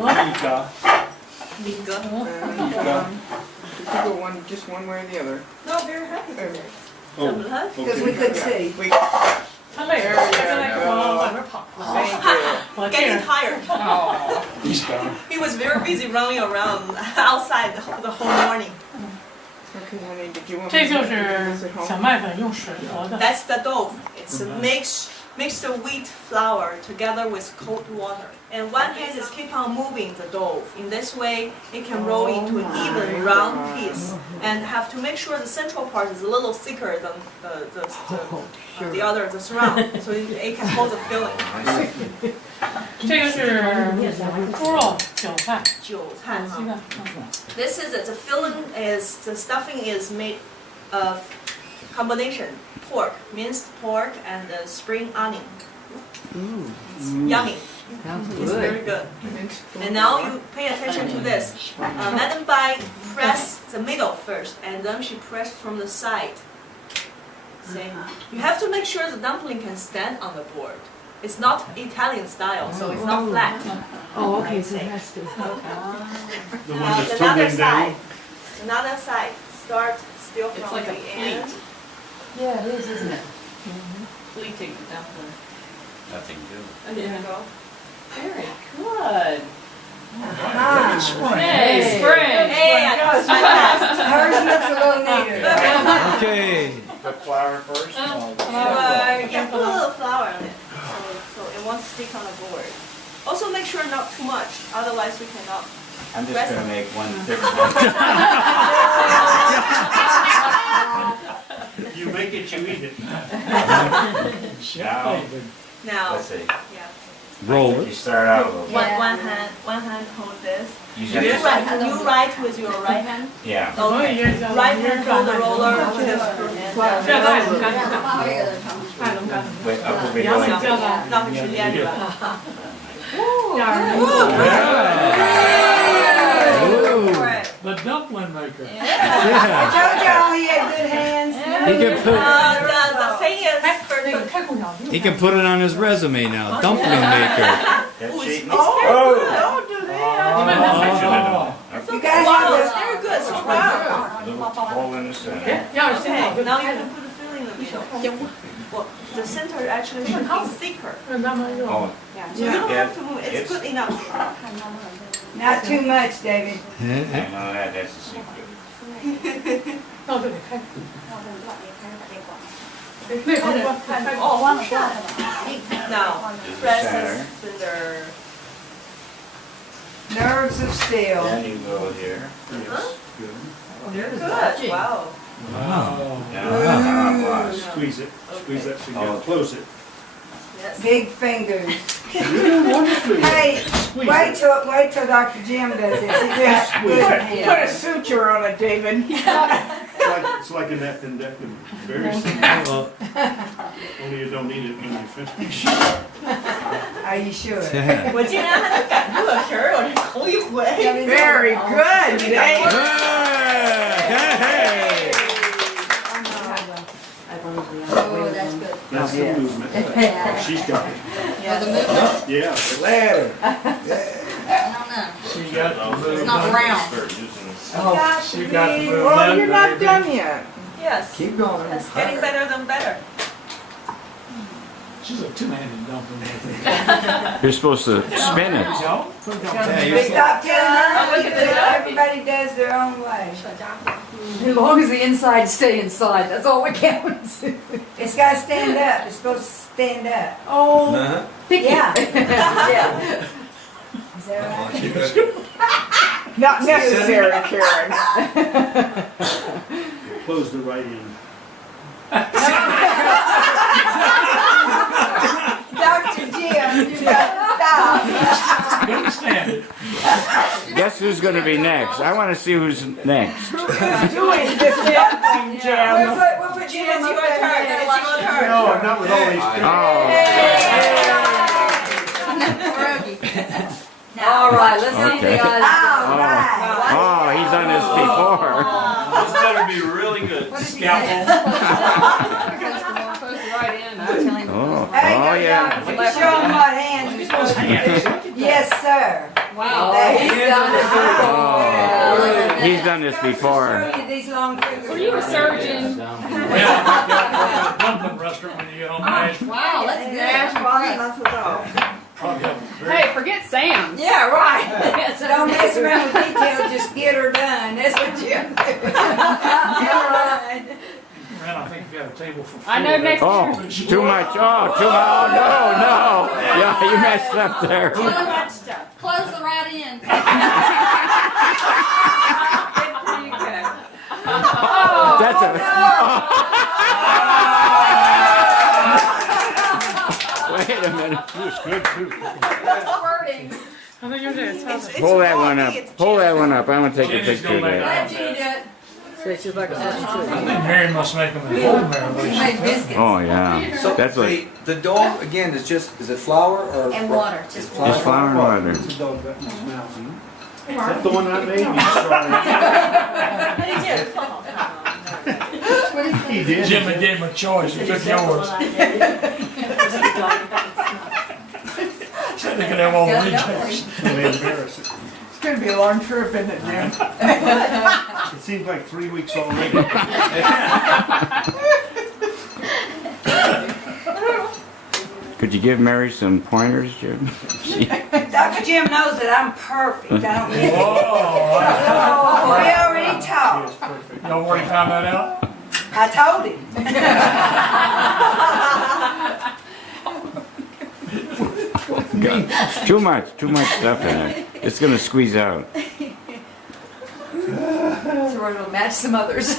Mika. Mika. You could go just one way or the other. No, very happy today. Oh, Because we could see. We, 他累了，他在往外面跑。 thank you. 我 Getting 这 tired. Oh. He's gone. He was very busy running around outside the whole morning. Okay, honey, did you want 这 me 就 to do 是 this at home? 小麦粉用水和的。 That's the dough. It's a mix the wheat flour together with cold water. And one hand is keep on moving the dough. In this way, it can roll into an even round piece. And have to make sure the central part is a little thicker than the other, the surround, so it can hold the filling. 这个是猪肉韭菜，韭菜鸡蛋。 This is the filling is the stuffing is made of combination pork, minced pork, and the spring onion. It's yummy. It's very good. And now you pay attention to this. Madam Bai press the middle first, and then she pressed from the side. See? You have to make sure the dumpling can stand on the board. It's not Italian style, so it's not flat. Oh, okay, so it has to. The one Now that's another tumbling side. down. Another side. Start still from It's like a the end. Yeah, it is, isn't it? Fleeting dumpling. Nothing to. There you go. Very good. Ah, Hey, spring. Hey, I got fast. hers looks a little neater. Okay. Put flour first. Yeah, put a little flour on it, so it won't stick on the board. Also, make sure not too much, otherwise we cannot. I'm just gonna make one different one. You make it, you eat it. Now, Now, let's see. yeah. Roll. You start out a little. One hand hold this. You You just, write with your right hand. yeah. Okay. Right hand hold the roller. 这都已经干了，快能干。 Wait, up will be 你要 going. 想这个，让时间是吧？The dumpling maker. I told y'all he had good hands. He can put The thing is, 那个开空调。 he can put it on his resume now. Dumpling maker. That cheating? Oh, don't do that. You guys wow, have it's this. very good, so round. Little hole in the center. 要是现在 Okay, now you can put the filling in the middle. Well, the center actually should be thicker. 让他们用。 Oh, So you don't Yeah. have to move. It's good enough. Not too much, David. I know that's the secret. 到这里开。那个开哦，忘了。 Now, This is press center. the center. Nerves of steel. Then you go here. Good. Wow. Wow. Now, Squeeze it. Squeeze that so you Oh. gotta close it. Yes. Big fingers. Wonderfully. Hey, Squeeze wait it. till Dr. Jim does this. He's got Squeeze good it. Put a hands. suture on it, David. It's like an appendectomy. Very simple. Only you don't need it when you finish. Are you sure? 我竟然还能擀热皮儿，我这头一回。 Very good, Dave. Hey! Oh, that's good. That's the movement. She's got it. Yeah. Ladder. She got It's not round. She got the movement. Well, you're not done yet. Yes. Keep going. That's getting better than better. She's a two-handed dumpling maker. You're supposed to spin it. Go. They stop telling her what to do. Everybody does their own way. As long as the inside stay inside, that's all that counts. It's gotta stand up. It's supposed to stand up. Oh, Uh-huh. picky. Yeah. Yeah. Is that right? Not necessary, Karen. Close the right end. Dr. Jim, you gotta stop. Couldn't stand it. Guess who's gonna be next? I wanna see who's next. Who's doing this dumpling, Jim? We'll put Jim It's up your there. turn. It's your turn. No, not with all these. All right, let's see Okay. the eyes. All right. Oh, he's done this before. This better be really good. Scalpel. Close the right end. I'll tell him. Oh, There you oh go, yeah. Doc. Show them what hands you're supposed to do. Yes, sir. Wow. He's done it before. He's done this before. Show you these long fingers. Were you a surgeon? Well, I think you ought to work at a dumpling restaurant when you get home to Nashville. Wow, that's good. Probably have a very Hey, forget Sam's. Yeah, right. So don't mess around with details, just get her done. That's what you do. Yeah, right. Man, I think if you had a table for four. I know next Oh, too much. Oh, too much. Oh, no. Yeah, you messed up there. Close the right end. That's a. Wait a minute. It's good too. Squirting. I think you're there. It's It's Pull that one up. fluffy, it's Pull that genuine. one up. I want to take a Jenny's picture of gonna make that. Let Jenny do it. So she's like a I think Mary must make them at home there. She made biscuits. Oh, yeah. So That's what. the dough again is just is it flour or And water, just It's Just flour and water. Is that the one I made? You sorry. He did. Jim gave him a choice, he took yours. Said they could have all the rejects. They embarrass it. It's gonna be a long trip, isn't it, Jim? It seems like 3 weeks already. Could you give Mary some pointers, Jim? Dr. Jim knows that I'm perfect. I don't need it. Whoa, Oh, we already He talked. is perfect. y'all already found that out? I told him. Too much stuff in it. It's gonna squeeze out. So we're gonna match some others.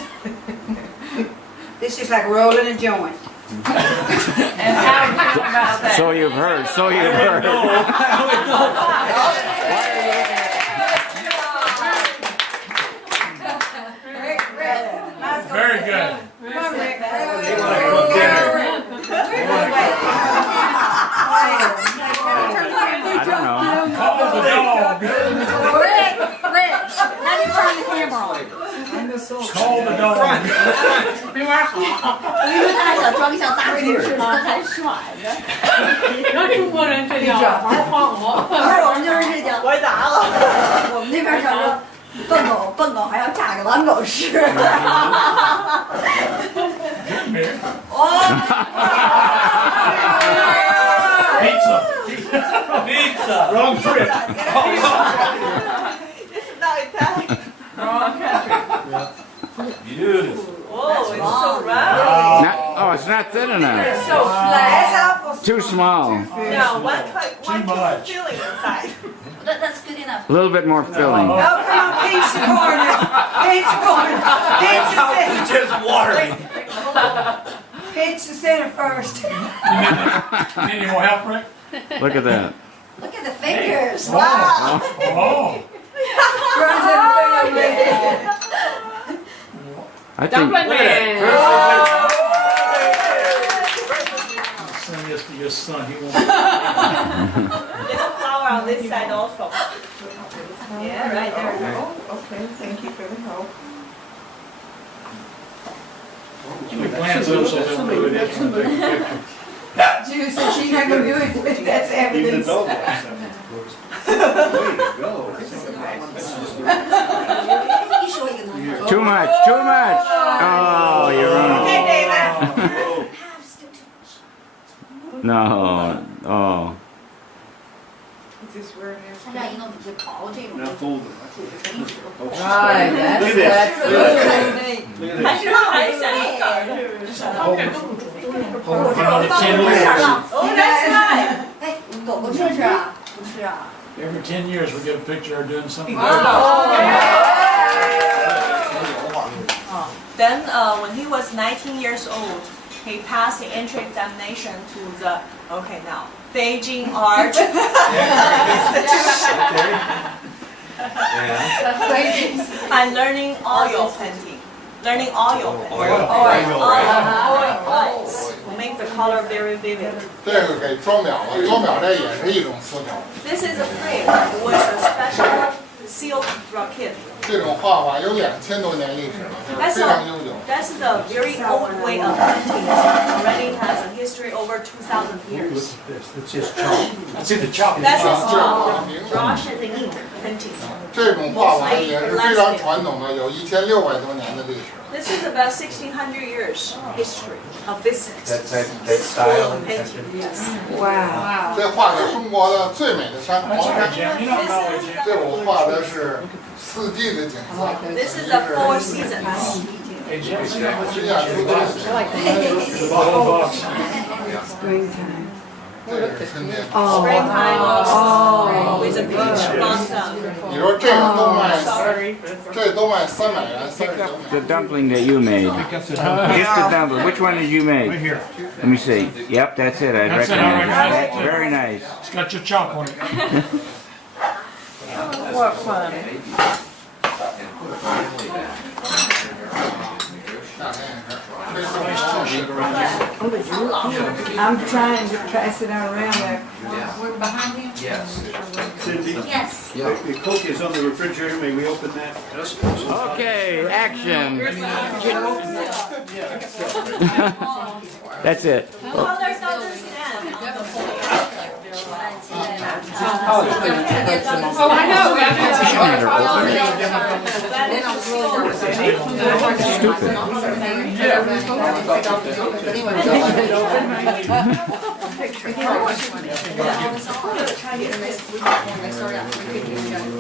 This is like rolling a joint. And how do you feel about that? So you've heard. So you've heard. Rick, mine's gonna Very say- good. Come on, Rick. They wanna cook dinner. I don't know. Call the dog, Rick, how do you turn the camera on? call the dog. 那中国人这叫玩花鹅。不是，我们就是这叫玩砸了。我们那边叫说笨狗还要炸给狼狗吃。 Pizza. Pizza. Wrong trip. This is not Italian. Beautiful. Whoa, it's so round. It's not thin enough. So flat. That's awful. Too small. No, one kilo much. filling inside. That's good enough. A little bit more filling. Oh, come on, pizza corner. Pizza corner. Pizza center. Just water. Pizza center first. You need any more help, Rick? Look at that. Look at the fingers. Oh. Runs in the family. I think. Dumpling man. Send this to your son, he won't. Little flour on this side also. Yeah, right there. Okay, thank you for the help. We glance up so they'll do it. Judy said she's not gonna do it, but that's Even the evidence. dog likes that, of course. Way to go. Too much. Oh, you're wrong. Okay, David. No. Oh. Is this where it is? Now fold it. Right, Look at that's this. Look at还this.是还想一个。 Another 10 years. Oh, that's nice. 狗狗吃吃啊？不吃啊？ Every 10 years we get a picture of her doing something. Then, when he was 19 years old, he passed the entry examination to the Beijing Art and learning oil painting. Learning oil painting. Oils. Make the color very vivid. 这个给装裱了，装裱这也是一种思考。 This is a frame with a special silk brocade. 这种画法有2000多年历史了，就是非常悠久。 That's the very old way of painting. It already has a history over 2,000 years. It's just chalk. I see the chop. That's his 这 job. 名字 Brush and ink painting. 这种画法也是非常传统的，有1600多年的历史。 This is about 1,600 years history of this That school style. of painting. Yes. Wow. 这画的中国的最美的山，黄 That's 山 right,。Jim. You don't know it, Jim. 这我画的是四季的景色。 This is the 4 seasons. Hey, Jim, see that? 实际上出的是 The bottom box. Springtime. 这是春天。 Springtime Oh. with a beach blossom. 你说这个都卖，这都卖300元、39 The 元。 dumpling that you made. Just the dumpling. Which one did you Right make? here. Let me see. Yep, that's it. I That's it, I recognize recognize it. it. Very nice. It's got your chop on it. What fun. 夏天也是，这是我们吃的。 I'm trying to pass it around there. We're behind him? Cindy, Yes. the Coke is on the refrigerator. May we open that? Okay, action. That's it. Colors doesn't stand on the floor. Oh, I know. That is the school.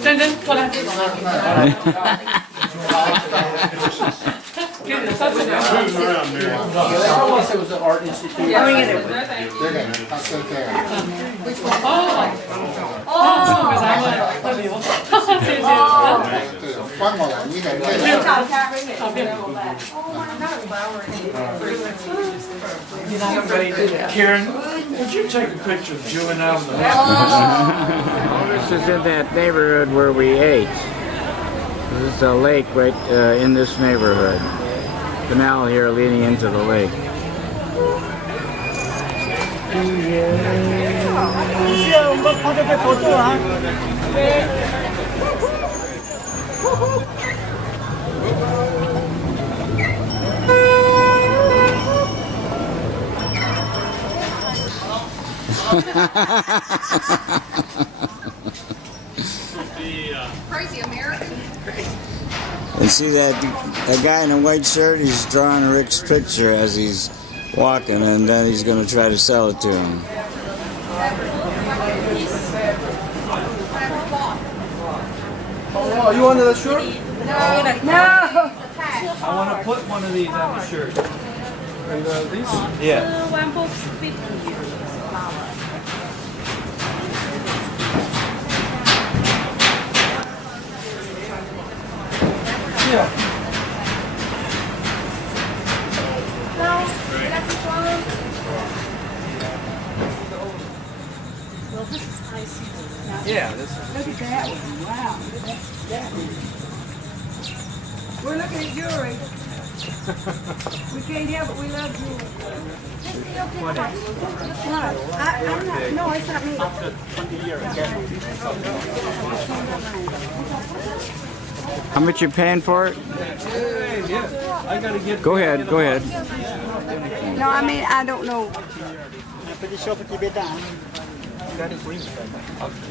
Jen,过来。Moving around there. Tell us it was an art institute. 这个它是这样。对，翻过来，你给这个。照片。 Karen, would you take a picture of Juvenile in the This is in that neighborhood where we ate. This is a lake right in this neighborhood. Canal here leading into the lake. Crazy American. And see that guy in a white shirt, he's drawing Rick's picture as he's walking, and then he's going to try to sell it to him. Oh, you wanted the shirt? No. I want to put one of these on the shirt. These? Yeah. One box 50. Yeah, this is. Look at that one. Wow. We're looking at jewelry. We can't help it. We love jewelry. What? I'm not. No, it's not me. How much you paying for it? I gotta get. Go ahead, go ahead. No, I mean I don't know.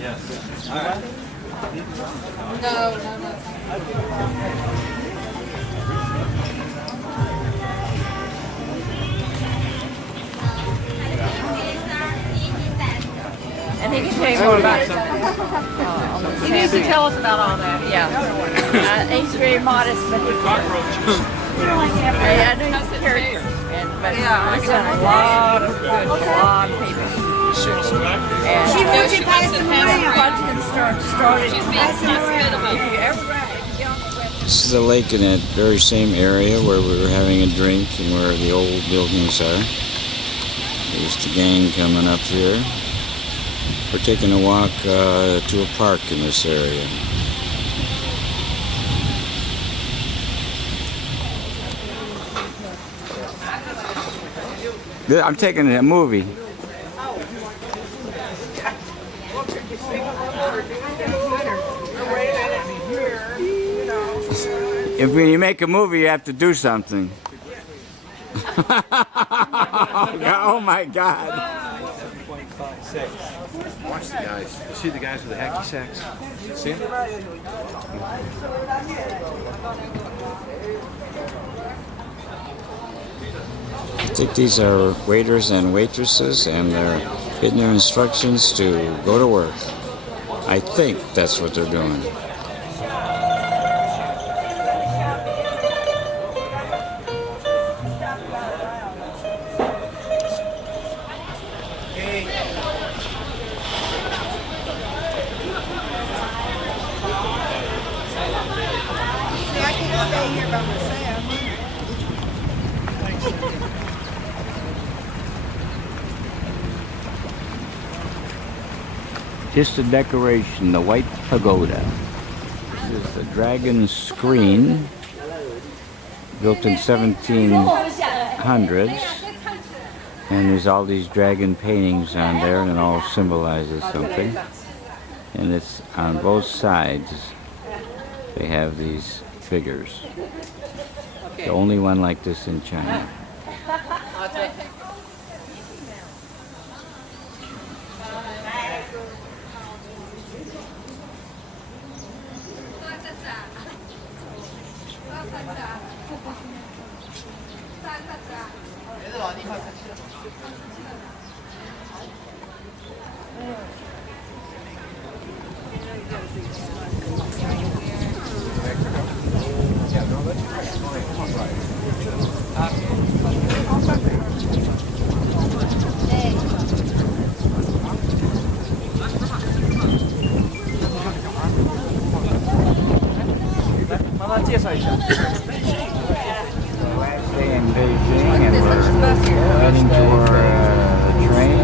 Yes. And he can tell you more about He needs to tell us about all that, yeah. He's very modest, but he I know he's a character, but he's done a lot of good for a lot of people. And She wants you passing around. Washington started. She's being hospitable. If you ever This is a lake in that very same area where we were having a drink and where the old buildings are. There's the gang coming up here. We're taking a walk to a park in this area. I'm taking a movie. If when you make a movie, you have to do something. Oh my God. Watch the guys. You see the guys with the hacky sacks? See them? I think these are waiters and waitresses, and they're getting their instructions to go to work. I think that's what they're doing. Just a decoration, the white pagoda. This is the dragon screen, built in 1700s. And there's all these dragon paintings on there, and it all symbolizes something. And it's on both sides. They have these figures. The only one like this in China. Last day in Beijing, and we're heading to our train.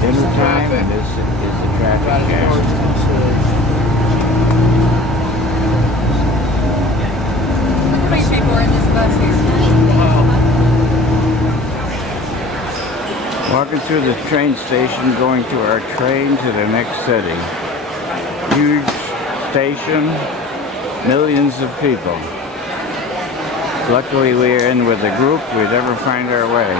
Dinner time, and this is the traffic jam. How many people are in this bus here? Walking through the train station, going to our train to the next city. Huge station, millions of people. Luckily we're in with a group, we'd never find our way.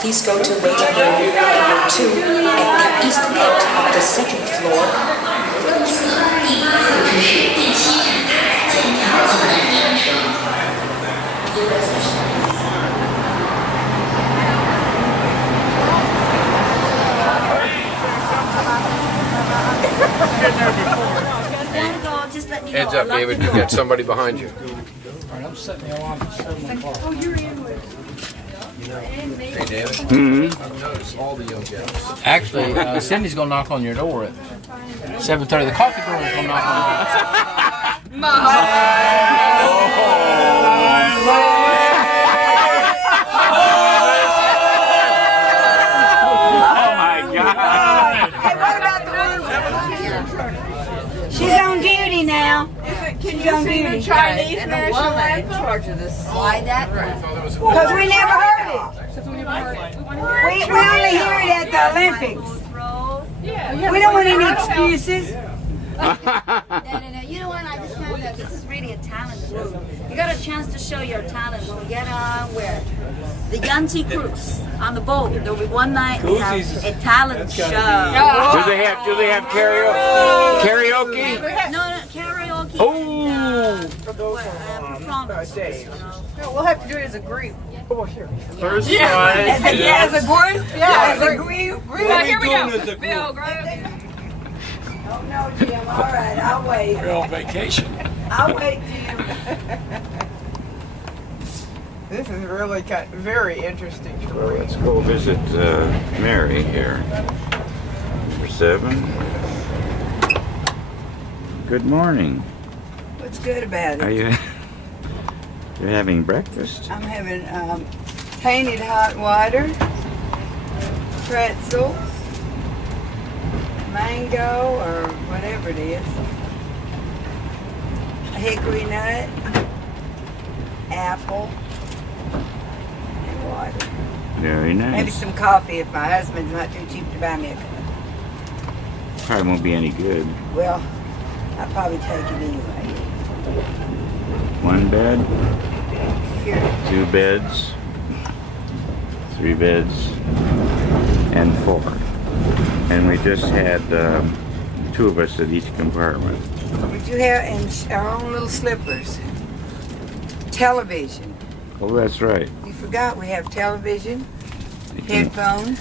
Please go to waiting room number 2 at the east end of the second floor. Heads up, David, you got somebody behind you. Alright, I'm setting the alarm for 7 o'clock. Oh, you're in with. Hey, David. I've noticed all the young guys. Actually, Cindy's gonna knock on your door at 7:30. The coffee girl is gonna knock on your door. She's on duty now. She's on duty. Chinese national anthem. In charge of this. Why that? Because we never heard it. We only hear it at the Olympics. We don't want any excuses. No. You know what? I just found out this is really a talent group. You got a chance to show your talent when we get on where the Yanti cruise on the boat. There'll be one night we have a talent show. Do they have karaoke? No, karaoke. Oh. Performance. We'll have to do it as a group. Oh, here. First As a group? Yeah, as a group. Here we go. Oh, no, Jim. All right, I'll wait. We're on vacation. I'll wait, Jim. This is really very interesting. Well, let's go visit Mary here. Number 7. Good morning. What's good about it? Are you're having breakfast? I'm having tainted hot water, pretzels, mango, or whatever it is. hickory nut, apple, and water. Very nice. Maybe some coffee if my husband's not too cheap to buy me a cup. Probably won't be any good. Well, I'll probably take it anyway. 1 bed, Sure. 2 beds, 3 beds, and 4. And we just had 2 of us at each compartment. Would you have in our own little slippers? Television. Oh, that's right. You forgot we have television, headphones.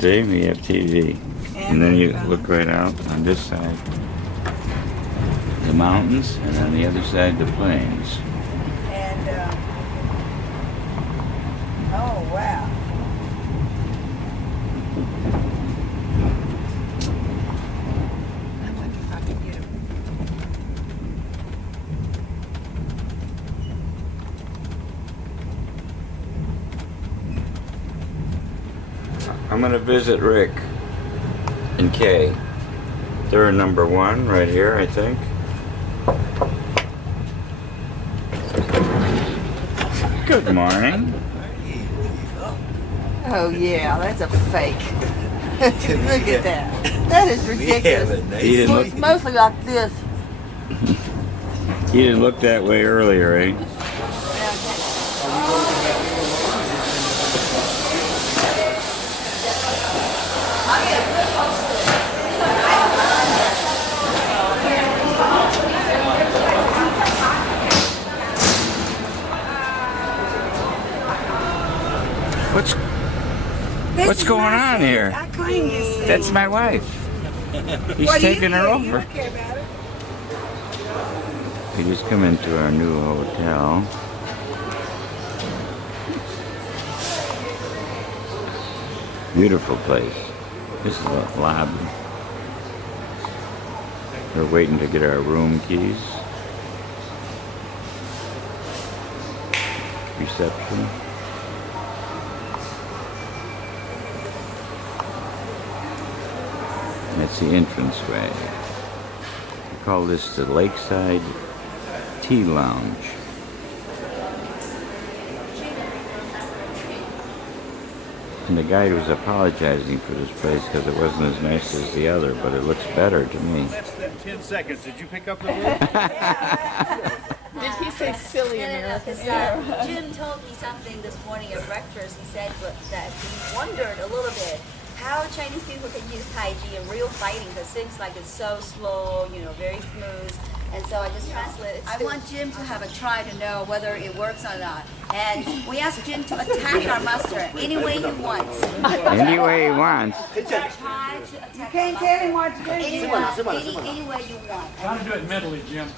See, we have TV. And then you look right out on this side, the mountains, and on the other side, the plains. And, oh, wow. I'm looking if I can get 'em. I'm gonna visit Rick and Kay. They're in number 1 right here, I think. Good morning. Oh, yeah, that's a fake. Look at that. That is ridiculous. He didn't It's mostly like this. He didn't look that way earlier, eh? What's going on here? I claim this thing. That's my wife. He's What do you taking her care? You over. don't care about it. We just come into our new hotel. Beautiful place. This is the lobby. We're waiting to get our room keys. Reception. That's the entranceway. We call this the Lakeside Tea Lounge. And the guide was apologizing for this place because it wasn't as nice as the other, but it looks better to me. Less than 10 seconds. Did you pick up the word? Did he say silly American? Jim told me something this morning at breakfast. He said that he wondered a little bit how Chinese people can use Tai Chi in real fighting because it seems like it's so slow, very smooth. And so I just translated. I want Jim to have a try to know whether it works or not. And we asked Jim to attack our master any way he wants. Any way he wants. Try to attack You can't tell him what to do. any way you want. How to do it mentally, Jim.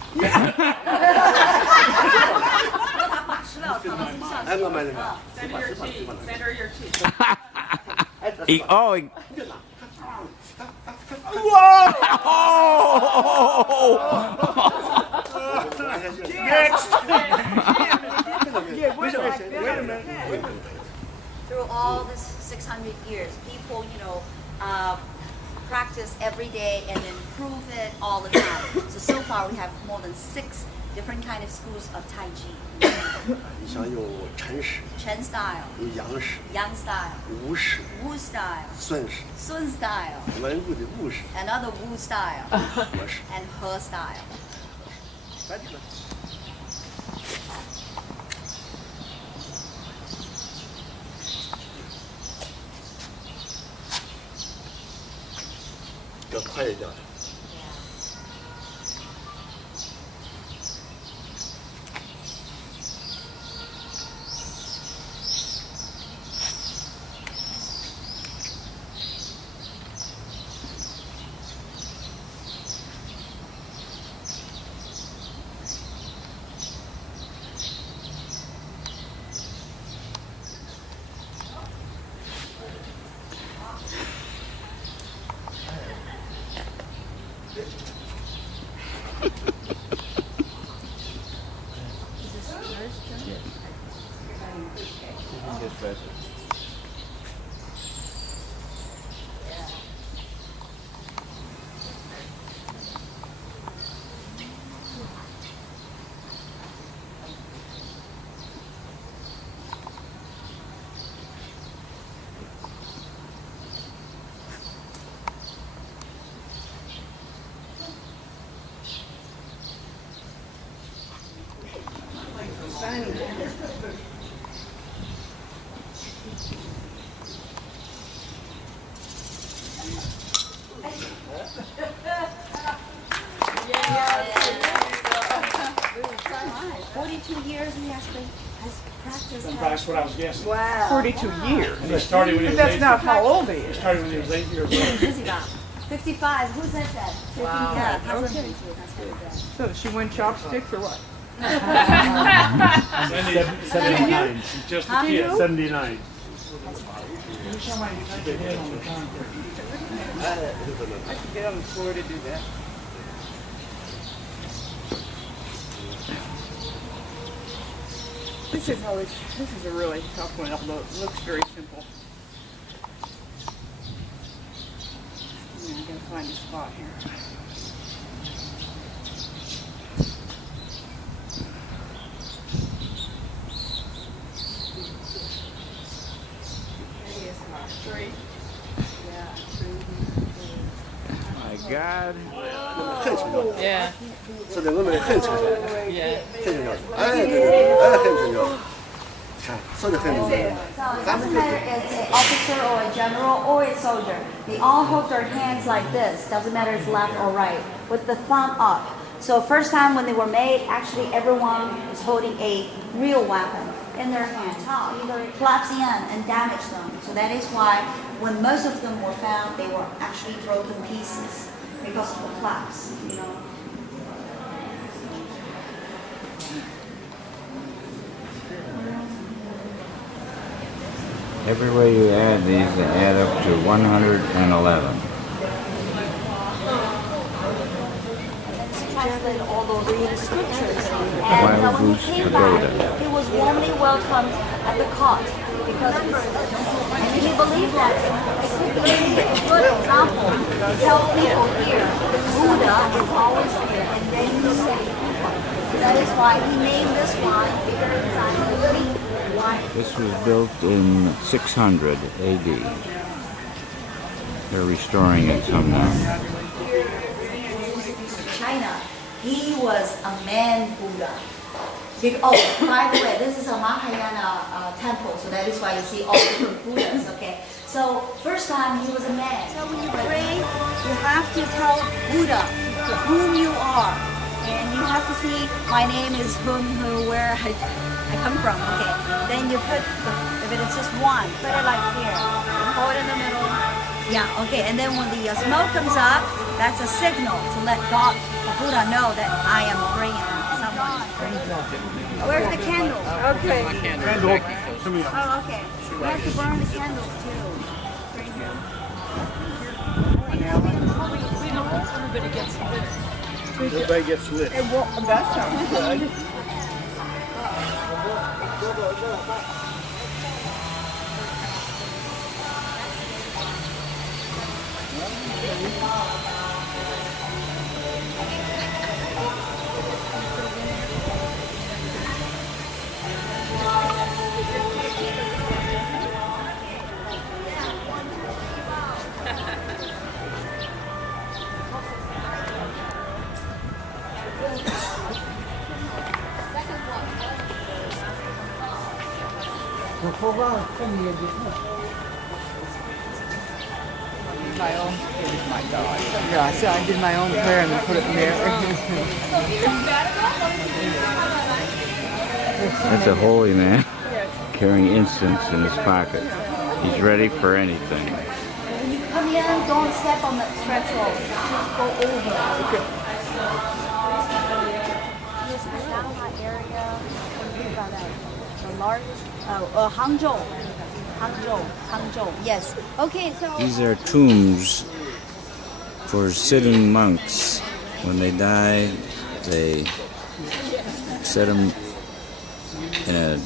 Send her your tea. Send her your tea. Next! Through all this 600 years, people, practice every day and improve it all the time. So far we have more than 6 different kind of schools of Tai Chi. 你像有陈式、 Chen style, 有杨式、 Yang style, 吴式、 Wu style, 孙式、 Sun style, 文物的物式、 another Wu style, 和式。 and He style. 来这个。要快一点。That's what I was guessing. Wow. 42 years. And they started when he But was that's 8 not years how old. old he They is. started when he was 8 years old. 55. Who said that? Wow. Yeah, that's Okay. So does she win chopsticks or what? 79. She's just a kid. 79. Somebody touch your head on the concrete. I could get on the floor to do that. This is a really tough one, although it looks very simple. Yeah, I'm gonna find a spot here. My God. Yeah. 这两个人很成熟， Yeah. 很成熟。哎，对对，哎，很成熟。看，说的很成熟。 So it doesn't matter if it's an officer or a general or a soldier. They all hold their hands like this. Doesn't matter if it's left or right, with the thumb up. So first time when they were made, actually everyone was holding a real weapon in their hand. Either it collapsed in and damaged them. So that is why when most of them were found, they were actually broken pieces because of the collapse. You know. Everywhere you add these, they add up to 111. Translate all those real scriptures. Wild And when Goose he came Pagoda. back, he was warmly welcomed at the court because and he believed that it could be a good example to tell people here Buddha is always here and then you say that is why he named this one bigger than This was built in 600 AD. They're restoring it some now. China. He was a man Buddha. By the way, this is a Mahayana temple, so that is why you see all different Buddhas, okay? So, first time he was a man. So when you pray, you have to tell Buddha whom you are. And you have to see, my name is whom, who, where I come from, okay? Then you put, if it is just one, put it like here. Hold it in the middle. Yeah, okay, and then when the smoke comes up, that's a signal to let God, Buddha, know that I am praying someone. Where's the candle? Okay. Candle. Oh, okay. We have to burn the candles too. Everybody gets lit. Everybody gets lit. That sounds good. My own, my God. Yeah, so I did my own prayer and then put it in there. That's a holy man carrying incense in his pocket. He's ready for anything. When you come in, don't step on the threshold. Just go over. Okay. This is Shanghai area. The largest, Hangzhou. Yes. Okay, so. These are tombs for sitting monks. When they die, they set them in a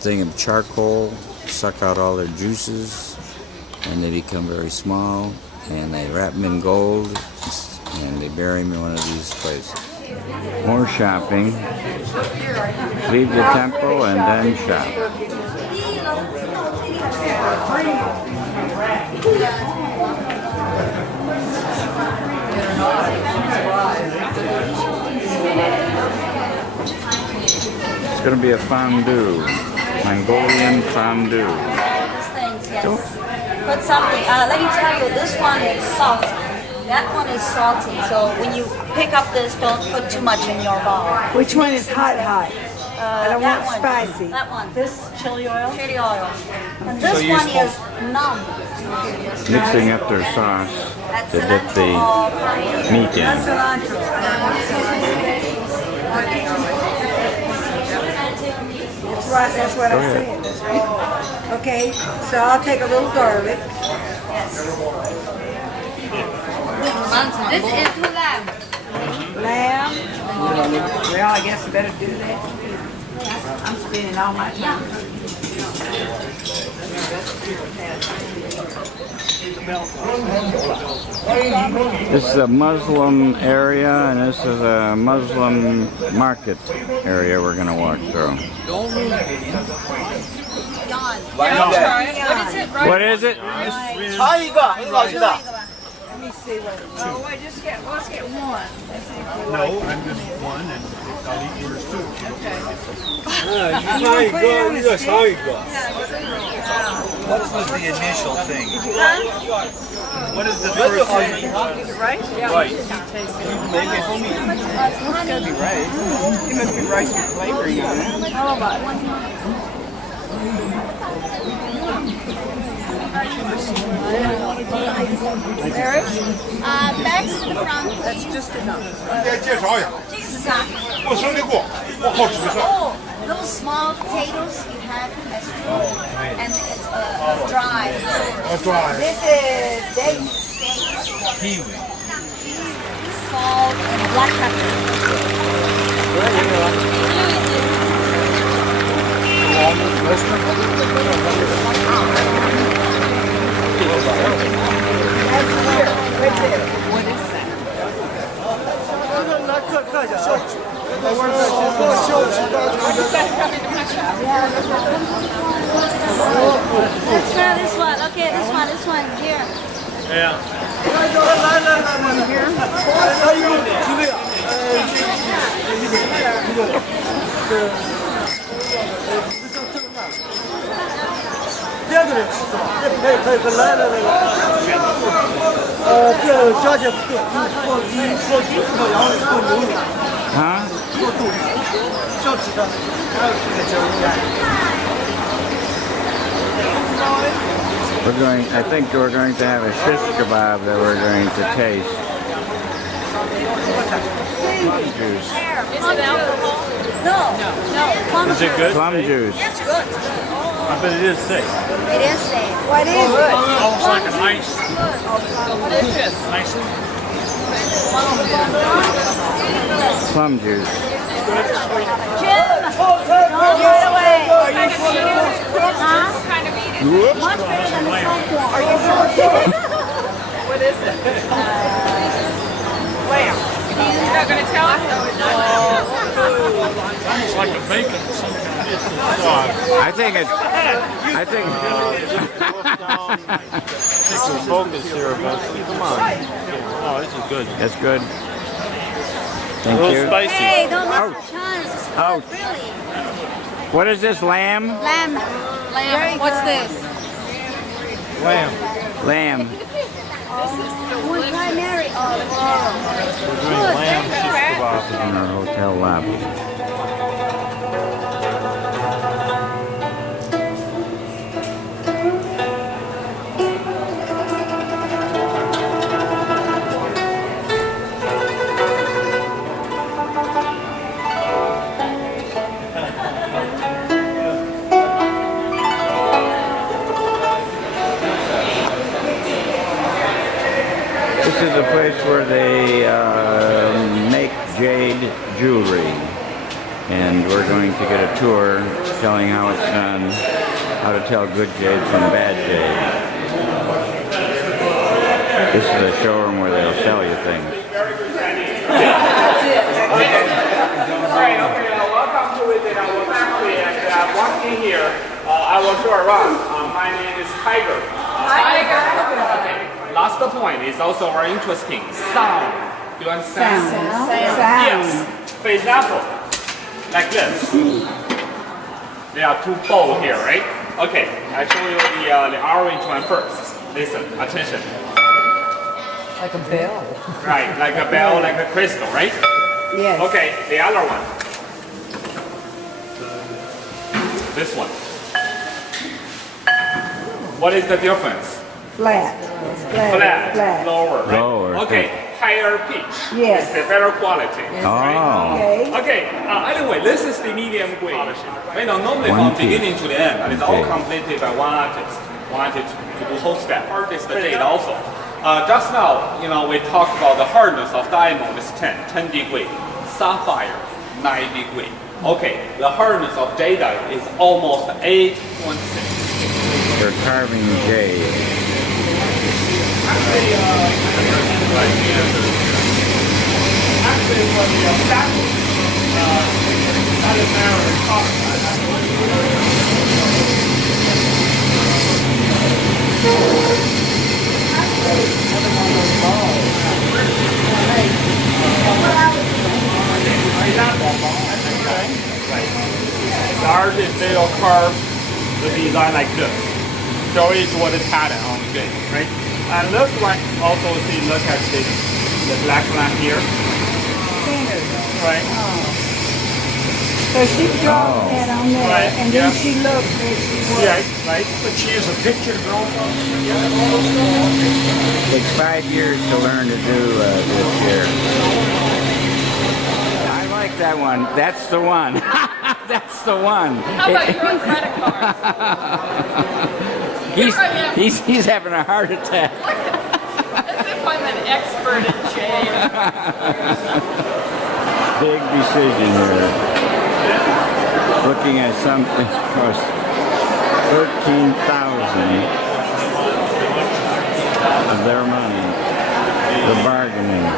thing of charcoal, suck out all their juices, and they become very small, and they wrap them in gold, and they bury them in one of these places. More shopping. Leave the temple and then shop. going to be a fondue. Mongolian fondue. These things, yes. Put something. Let me tell you, this one is salty. That one is salty. So when you pick up this, don't put too much in your bowl. Which one is hot? I don't want spicy. That one. This chili oil? Chili oil. And this one is numb. Mixing up their sauce to dip the meat in. That's right. That's what I said. That's right. Okay, so I'll take a little garlic. This is too lamb. Lamb. Well, I guess I better do that. I'm spending all my time. This is a Muslim area, and this is a Muslim market area we're going to walk through. What is it? Let me see what. Oh, wait, let's get one. No, I'm just one, and I'll eat yours too. What was the initial thing? What is the first thing? Rice? Yeah. Right. It's gotta be rice. It must be rice with flavoring on it. How about Marriage? Back to the front. That's just enough. Oh, those small potatoes you have as food, and it's dry. This is dates. Kiwi. Salt and black pepper. Let's try this one. Okay, this one here. Yeah. Huh? I think we're going to have a shish kebab that we're going to taste. Plum juice. Is it alcohol? No. Plum Is it good? Plum juice. It's good. I bet it is safe. It is safe. What is it? Almost like an ice. Delicious. Ice. Plum juice. Jim, don't get away. Huh? Whoops. Much better than the softball. Are you What is it? Lamb. You're not going to tell us? Almost like a bacon. I think Take some focus here, but come on. Oh, this is good. That's good. Thank A little you. spicy. Hey, don't miss Ouch. the chance. It's good, Ouch. really. What is this, lamb? Lamb. Lamb. What's this? Lamb. Lamb. One primary. We're doing lamb shish kebab. This is in our hotel lobby. This is a place where they make jade jewelry, and we're going to get a tour telling how it's done, how to tell good jade from bad jade. This is a showroom where they'll sell you things. Alright, okay, welcome to visit our factory, and walking here, I will show around. My name is Tiger. Okay. Last point is also very interesting. Sound. Do you understand? Sound. Yes. For example, like this. There are two bowls here, right? Okay, I show you the orange one first. Listen, attention. Like a bell. Right, like a bell, like a crystal, right? Yes. Okay, the other one. This one. What is the difference? Flat. Flat. Lower, right? Lower, Okay, higher pitch. Yes. It's the better quality. Oh. Okay, anyway, this is the medium grade. You know, normally from beginning to the end, and it's all completed by one artist. One artist to do whole step. Artist Jade also. Just now, you know, we talked about the hardness of diamond is 10 degree. Sapphire, 9 degree. Okay, the hardness of jadeite is almost 8.6. They're carving jade. Actually, for the statue, that is now the artist, they will carve the design like this. Show it what the pattern on the jade, right? And this one also see, look at the black line here. Right. So she dropped that on there, Right, and then she looked where she was. Yeah, right. But she has a picture to go from. It takes 5 years to learn to do this here. I like that one. That's the one. That's the one. How about your credit card? He's having a heart attack. As if I'm an expert in jade. Big decision here. Looking at something cost $13,000 of their money. The bargaining.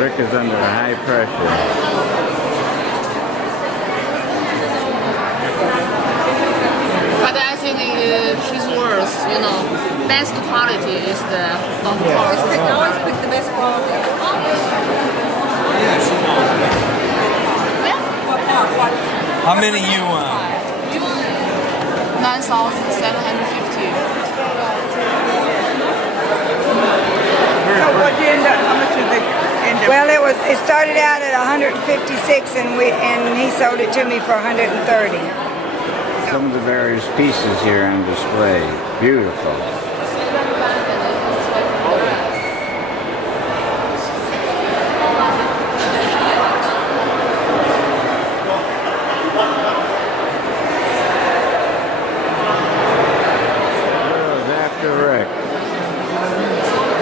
Rick is under high pressure. But I think his worth, you know, best quality is the of course. Always pick the best quality. How many you want? 9,750. What you end up? How much did they end up? Well, it started out at 156, and he sold it to me for 130. Some of the various pieces here on display. Beautiful.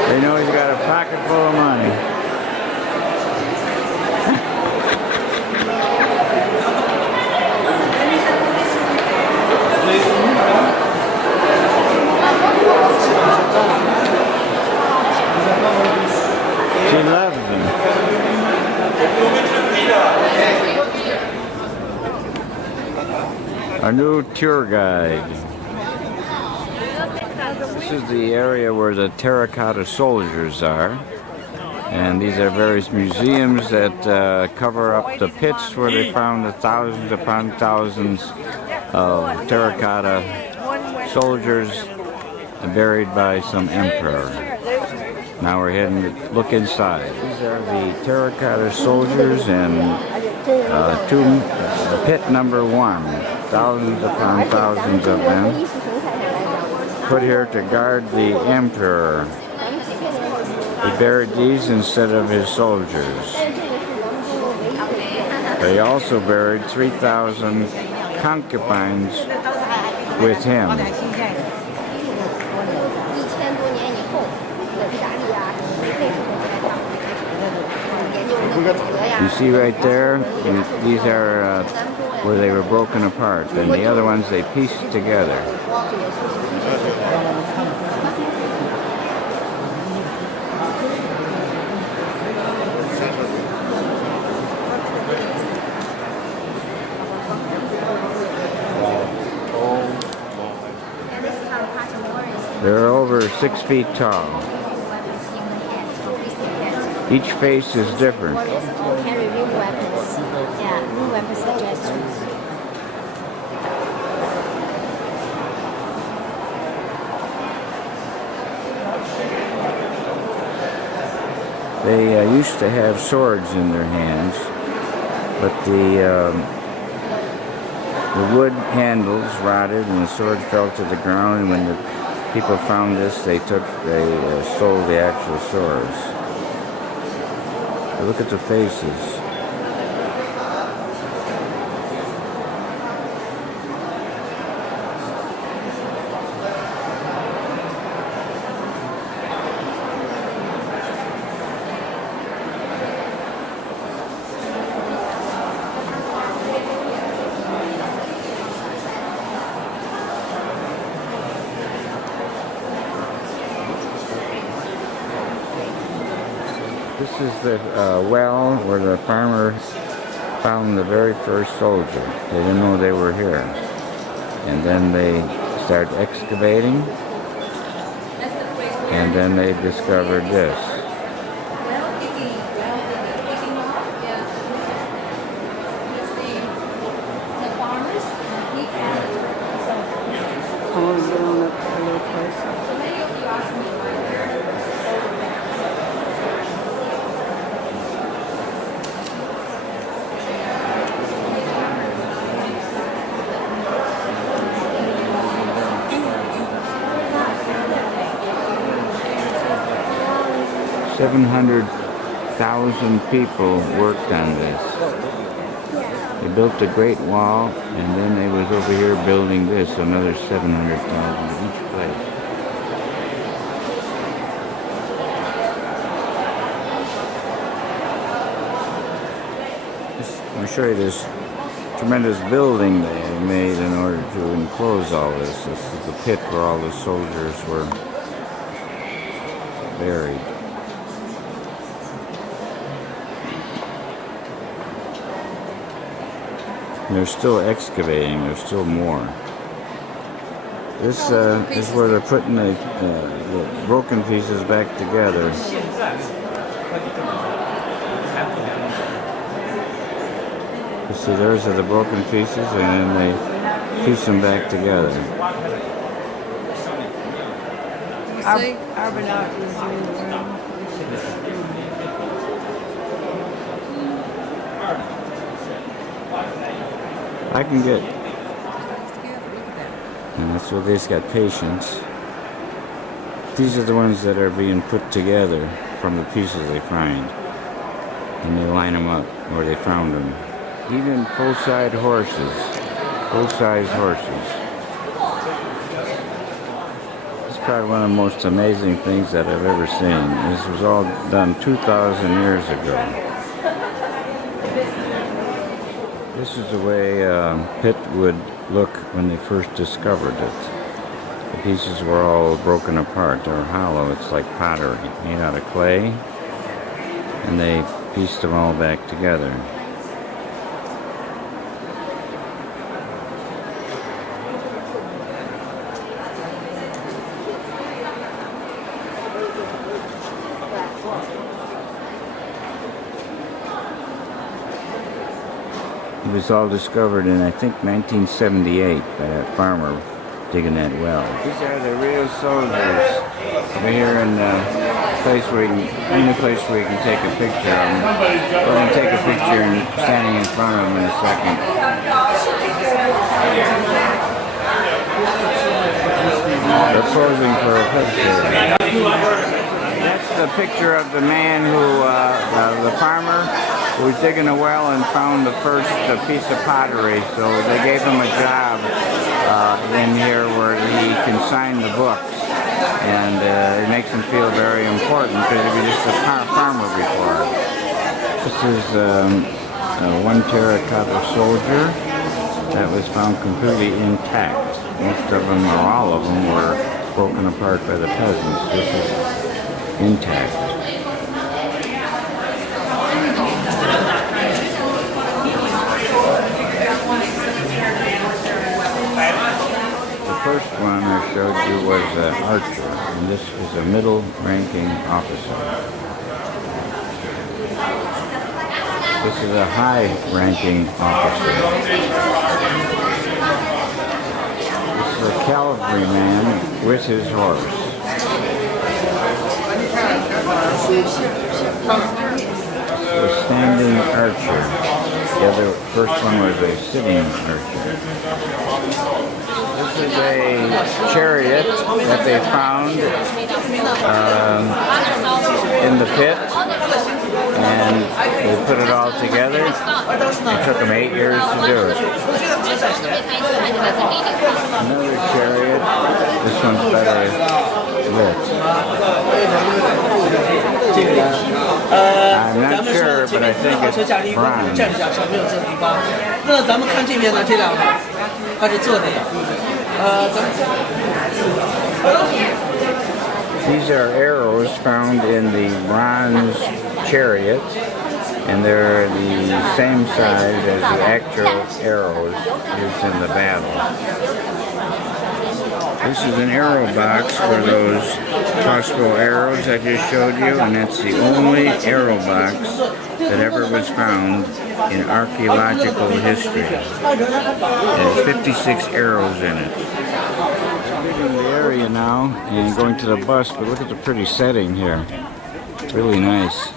They know he's got a pocket full of money. She loves him. Our new tour guide. This is the area where the Terra-Cotta soldiers are, and these are various museums that cover up the pits where they found the thousands upon thousands of terracotta soldiers buried by some emperor. Now we're heading to look inside. These are the terracotta soldiers in pit number 1. Thousands upon thousands of them. Put here to guard the emperor. He buried these instead of his soldiers. They also buried 3,000 concubines with him. You see right there, these are where they were broken apart, and the other ones they pieced together. They're over 6 feet tall. Each face is different. Carry real weapons. Yeah, real weapon suggestions. They used to have swords in their hands, but the wood handles rotted and the sword fell to the ground, and when the people found this, they stole the actual swords. But look at the faces. This is the well where the farmer found the very first soldier. They didn't know they were here. And then they started excavating, and then they discovered this. $700,000 people worked on this. They built a great wall, and then they was over here building this, another 700,000 each place. Let me show you this tremendous building they made in order to enclose all this. This is the pit where all the soldiers were buried. And they're still excavating, there's still more. This is where they're putting the broken pieces back together. You see, those are the broken pieces, and then they piece them back together. Our binoculars are in the room. I can get, and that's what they've got patience. These are the ones that are being put together from the pieces they find, and they line them up where they found them. Even full-size horses, full-size horses. It's probably one of the most amazing things that I've ever seen. This was all done 2,000 years ago. This is the way pit would look when they first discovered it. The pieces were all broken apart or hollow. It's like pottery made out of clay, and they pieced them all back together. It was all discovered in, I think, 1978 by that farmer digging that well. These are the real soldiers. We're here in the place where you can take a picture of them. We're going to take a picture and standing in front of them in a second. They're posing for a picture. That's the picture of the man who, the farmer, who was digging a well and found the first piece of pottery. So they gave him a job in here where he can sign the books. And it makes him feel very important because he was just a farmer before. This is one Terra-Cotta soldier that was found completely intact. Most of them, or all of them, were broken apart by the peasants. This is intact. The first one I showed you was an archer, and this is a middle-ranking officer. This is a high-ranking officer. This is a cavalryman with his horse. The standing archer. The other first one was a sitting archer. This is a chariot that they found in the pit, and they put it all together. It took them 8 years to do it. Another chariot. This one's better lit. I'm not sure, but I think it's bronze. 那咱们看这边呢，这辆它是做的，These are arrows found in the bronze chariot, and they're the same size as the actual arrows used in the battle. This is an arrow box for those crossbow arrows I just showed you, and that's the only arrow box that ever was found in archaeological history. It has 56 arrows in it. I'm in the area now and going to the bus, but look at the pretty setting here. Really nice.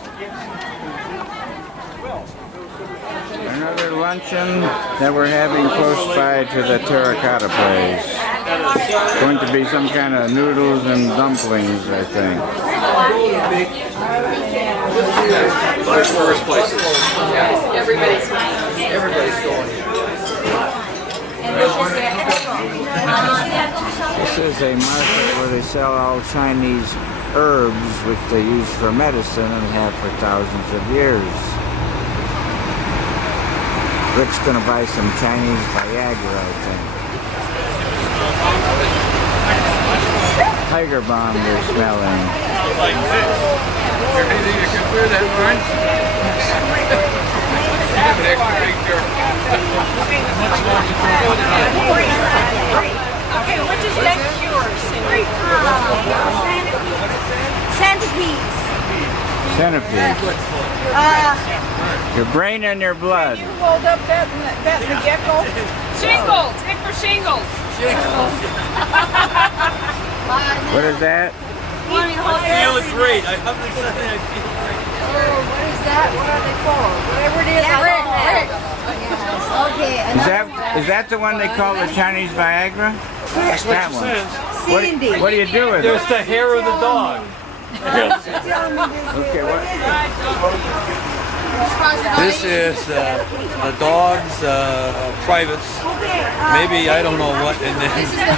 Another luncheon that we're having close by to the Terra-Cotta place. It's going to be some kind of noodles and dumplings, I think. Tourist places. Yeah. Everybody's going. This is a market where they sell all Chinese herbs which they use for medicine and have for thousands of years. Rick's gonna buy some Chinese Viagra, I think. Tiger bomb they're smelling. Anything you can wear that one? Have an extra picture. Okay, what does that cure? Centipedes. Centipede. Your brain and your blood. You rolled up that gecko? Shingles! Pick for shingles! What is that? I feel it great. I have this something I feel great. What is that? What are they called? Whatever it is. Is that the one they call the Chinese Viagra? That's what That she one. says. What do you do with it? There's the hair of the dog. Okay, what? This is the dog's privates. Maybe I don't know what. And then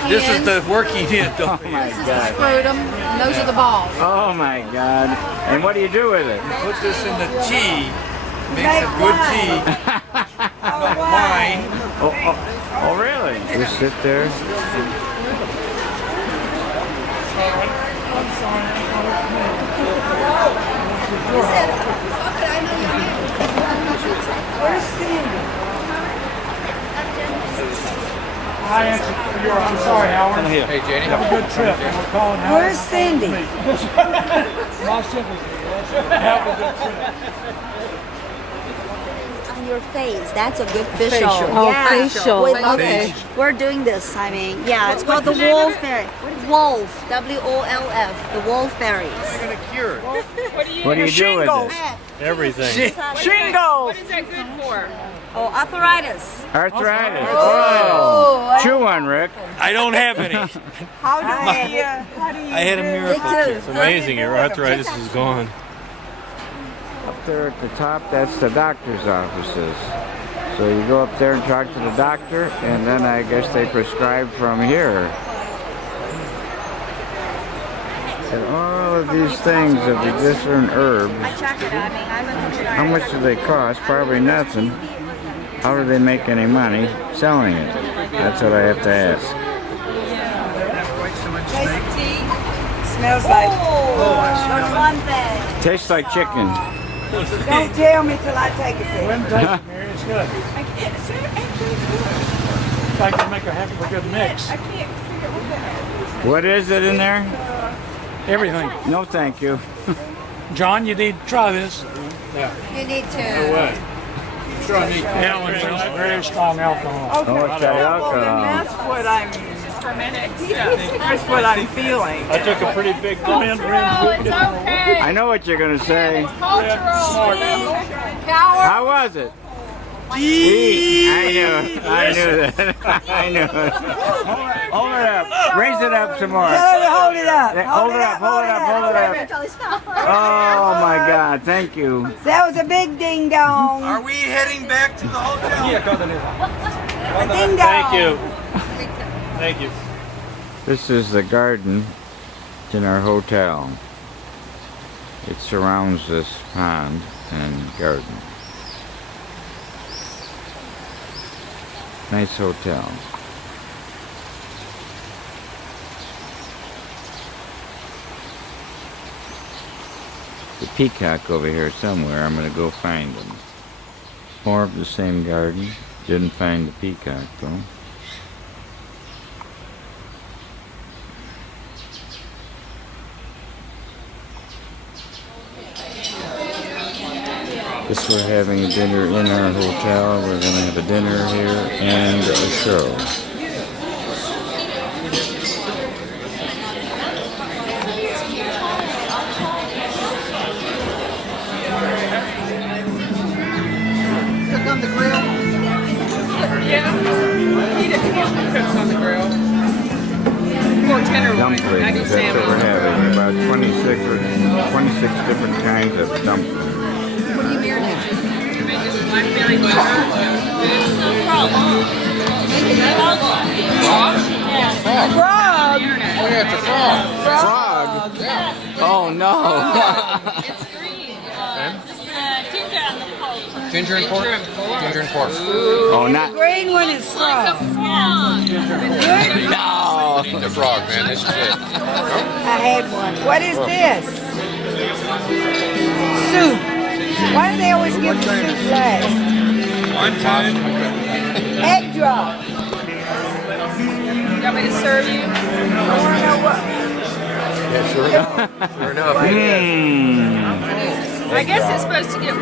this is the working dog. Oh my God. Scrotum, and those are the balls. Oh my God. And what do you do with it? Put this in the tea. Makes a good tea. Wine. Oh, really? Just sit there. Where's Cindy? I'm sorry, Howard. Hey, Jade. Have a good trip. We're calling Howard. Where's Cindy? My sympathy. Have a good trip. On your face, that's a good facial. Oh, Yeah. facial. We love Okay. it. We're doing this. I mean, yeah, it's called the wolfberry. Wolf, W-O-L-F, the wolfberries. I'm gonna cure it. What do you do with it? Everything. Shingles. What is that good for? Oh, arthritis. Arthritis. Oh. Chew on, Rick. I don't have any. How do you I had a miracle. It's amazing. Your arthritis is gone. Up there at the top, that's the doctor's offices. So you go up there and talk to the doctor, and then I guess they prescribe from here. And all of these things of the different herbs, how much do they cost? Probably nothing. How do they make any money selling it? That's what I have to ask. Smells like. Oh, one thing. Tastes like chicken. Don't tell me till I take it there. When take it, Mary, it's good. In fact, they make a heck of a good mix. What is it in there? Everything. No, thank you. John, you need to try this. Yeah. You need to. Yeah, it's very strong alcohol. Oh, it's got alcohol. That's what I'm for a minute. That's what I'm feeling. I took a pretty big glance. It's okay. I know what you're gonna say. Cultural. How was it? I knew that. I knew it. Hold it up. Raise it up some more. Hold it up. Hold it up. Hold it up. Hold it up. Oh my God! Thank you. That was a big ding dong. Are we heading back to the hotel? Ding dong. Thank you. Thank you. This is the garden in our hotel. It surrounds this pond and garden. Nice hotel. The peacock over here somewhere. I'm gonna go find him. More of the same garden. Didn't find the peacock though. This we're having a dinner in our hotel. We're gonna have a dinner here and a show. Cook on the grill? Yeah. Eat it. Cooks on the grill. More tenderloin. Dumplings, I do that's what we're salmon. having. About 26 different kinds of dumplings. What do you marinate? Blackberry butter. Frog. Yeah, it's a frog. Frog? Oh no! It's green. Ginger and the pork. Ginger and pork? Ginger and pork. Oh, not. The green one is frog. No! Eat the frog, man. This is it. I had one. What is this? Soup. Why do they always give the soup last? One time. Egg drop. You want me to serve you? I want to know what. Yeah, sure enough. Sure enough. I guess it's supposed to get